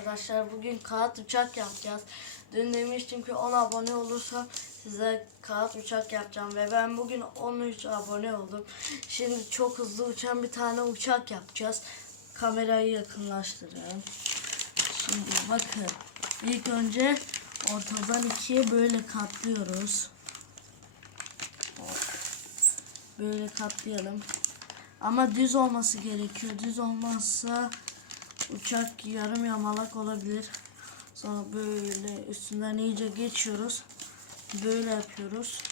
arkadaşlar. Bugün kağıt uçak yapacağız. Dün demiştim ki 10 abone olursa size kağıt uçak yapacağım ve ben bugün 13 abone oldum. Şimdi çok hızlı uçan bir tane uçak yapacağız. Kamerayı yakınlaştırın. Şimdi bakın. İlk önce ortadan ikiye böyle katlıyoruz. Böyle katlayalım. Ama düz olması gerekiyor. Düz olmazsa uçak yarım yamalak olabilir. Sonra böyle üstünden iyice geçiyoruz. Böyle yapıyoruz.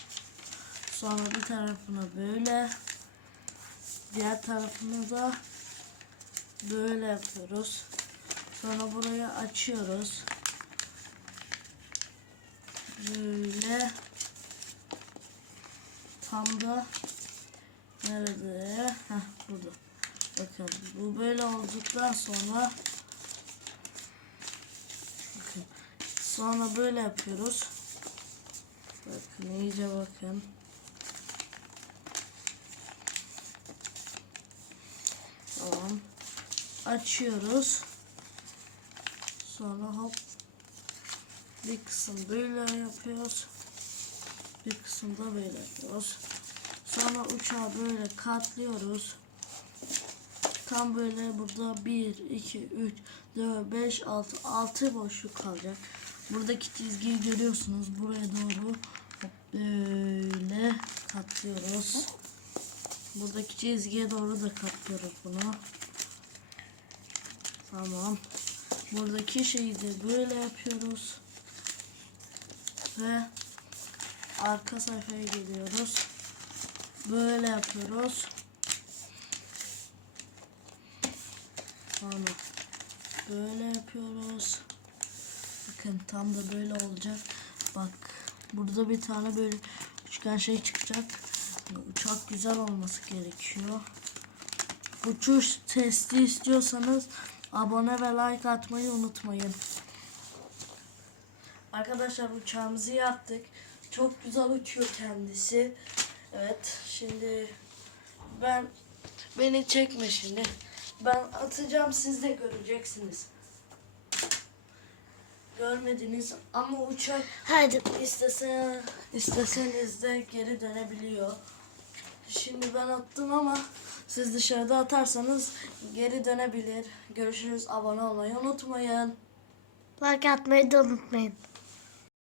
Sonra bir tarafını böyle, diğer tarafını da böyle yapıyoruz. Sonra burayı açıyoruz. Böyle tam da nerede? Burada. Bakın bu böyle olduktan sonra bakın. Sonra böyle yapıyoruz. Bakın iyice bakın. Tamam. Açıyoruz. Sonra hop bir kısım böyle yapıyoruz. Bir kısım da böyle yapıyoruz. Sonra uçağı böyle katlıyoruz. Tam böyle burada 1, 2, 3, 4, 5, 6 boşluk kalacak. Buradaki çizgiyi görüyorsunuz. Buraya doğru böyle katlıyoruz. Buradaki çizgiye doğru da katlıyoruz bunu. Tamam. Buradaki şeyi de böyle yapıyoruz. Ve arka sayfaya geliyoruz. Böyle yapıyoruz. Sonra böyle yapıyoruz. Bakın tam da böyle olacak. Bak burada bir tane böyle üçgen şey çıkacak. Uçak güzel olması gerekiyor. Uçuş testi istiyorsanız abone ve like atmayı unutmayın. Arkadaşlar uçağımızı yaptık. Çok güzel uçuyor kendisi. Evet şimdi beni çekme şimdi. Ben atacağım, siz de göreceksiniz. Görmediniz ama uçak Hadi. isteseniz de geri dönebiliyor. Şimdi ben attım ama siz dışarıda atarsanız geri dönebilir. Görüşürüz. Abone olmayı unutmayın. Like atmayı da unutmayın.